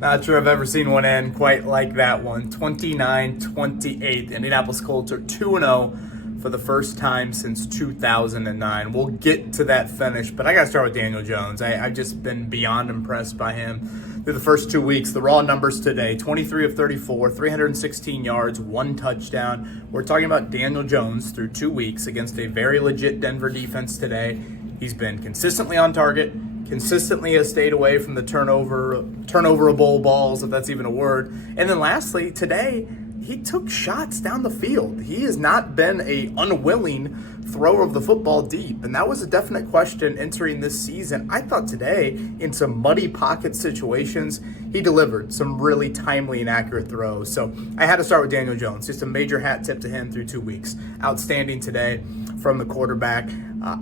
Not sure I've ever seen one end quite like that one. 29-28. The Indianapolis Colts are 2-0 for the first time since 2009. We'll get to that finish, but I got to start with Daniel Jones. I've just been beyond impressed by him through the first 2 weeks. The raw numbers today, 23 of 34, 316 yards, 1 touchdown. We're talking about Daniel Jones through 2 weeks against a very legit Denver defense today. He's been consistently on target, consistently has stayed away from the turnoverable balls, if that's even a word. And then lastly, today, he took shots down the field. He has not been a unwilling thrower of the football deep, and that was a definite question entering this season. I thought today, in some muddy pocket situations, he delivered some really timely and accurate throws. So I had to start with Daniel Jones. Just a major hat tip to him through 2 weeks. Outstanding today from the quarterback.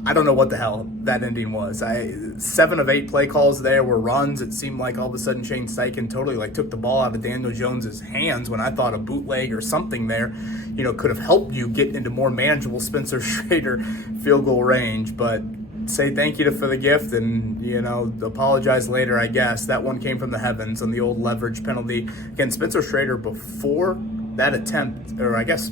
I don't know what the hell that ending was. 7 of 8 play calls there were runs. It seemed like all of a sudden Shane Steichen totally took the ball out of Daniel Jones's hands when I thought a bootleg or something there, could have helped you get into more manageable Spencer Schrader field goal range. But say thank you for the gift and, apologize later, I guess. That one came from the heavens on the old leverage penalty. Again, Spencer Schrader before that attempt, or I guess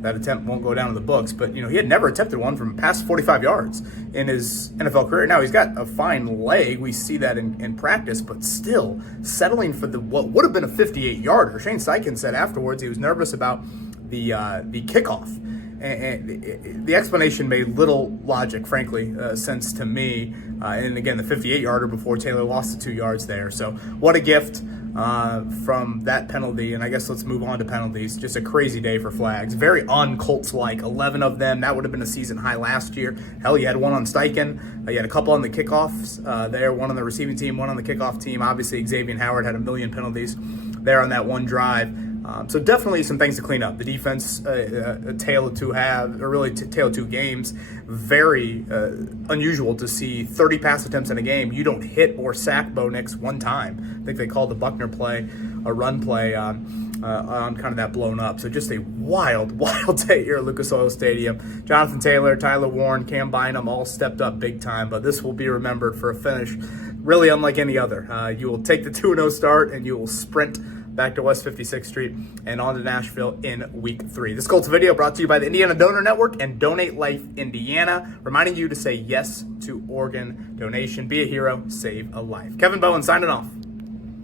that attempt won't go down in the books, but he had never attempted one from past 45 yards in his NFL career. Now he's got a fine leg, we see that in practice, but still settling for what would have been a 58-yarder. Shane Steichen said afterwards he was nervous about the kickoff, and the explanation made little logic, frankly, sense to me. And again, the 58-yarder before Taylor lost the 2 yards there. So what a gift from that penalty. And I guess let's move on to penalties. Just a crazy day for flags. Very un-Colts-like. 11 of them. That would have been a season high last year. Hell, you had one on Steichen. You had a couple on the kickoffs there. One on the receiving team, one on the kickoff team. Obviously, Xavier Howard had a million penalties there on that one drive. So definitely some things to clean up. The defense, a tale of two halves, or really tale of two games. Very unusual to see 30 pass attempts in a game. You don't hit or sack Bo Nix one time. I think they called the Buckner play a run play on kind of that blown up. So just a wild day here at Lucas Oil Stadium. Jonathan Taylor, Tyler Warren, Cam Bynum all stepped up big time, but this will be remembered for a finish really unlike any other. You will take the 2-0 start and you will sprint back to West 56th Street and on to Nashville in Week 3. This Colts video brought to you by the Indiana Donor Network and Donate Life Indiana, reminding you to say yes to organ donation. Be a hero, save a life. Kevin Bowen signing off.